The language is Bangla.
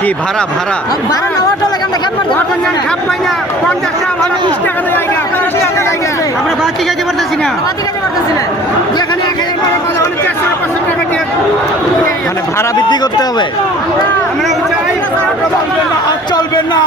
কি ভাড়া ভাড়া ভাড়া না অটো লাগে আমরা খাপ মারতে অটো না খাপ পাই না 50 টাকা ভাড়া 20 টাকা দিয়ে জায়গা 30 টাকা জায়গা আমরা বাতি খাইতে পারতেছি না যেখানে 1000 টাকা কথা হলে 400 500 টাকা দিয়ে মানে ভাড়া বৃদ্ধি করতে হবে। আমরা চাই চলবে না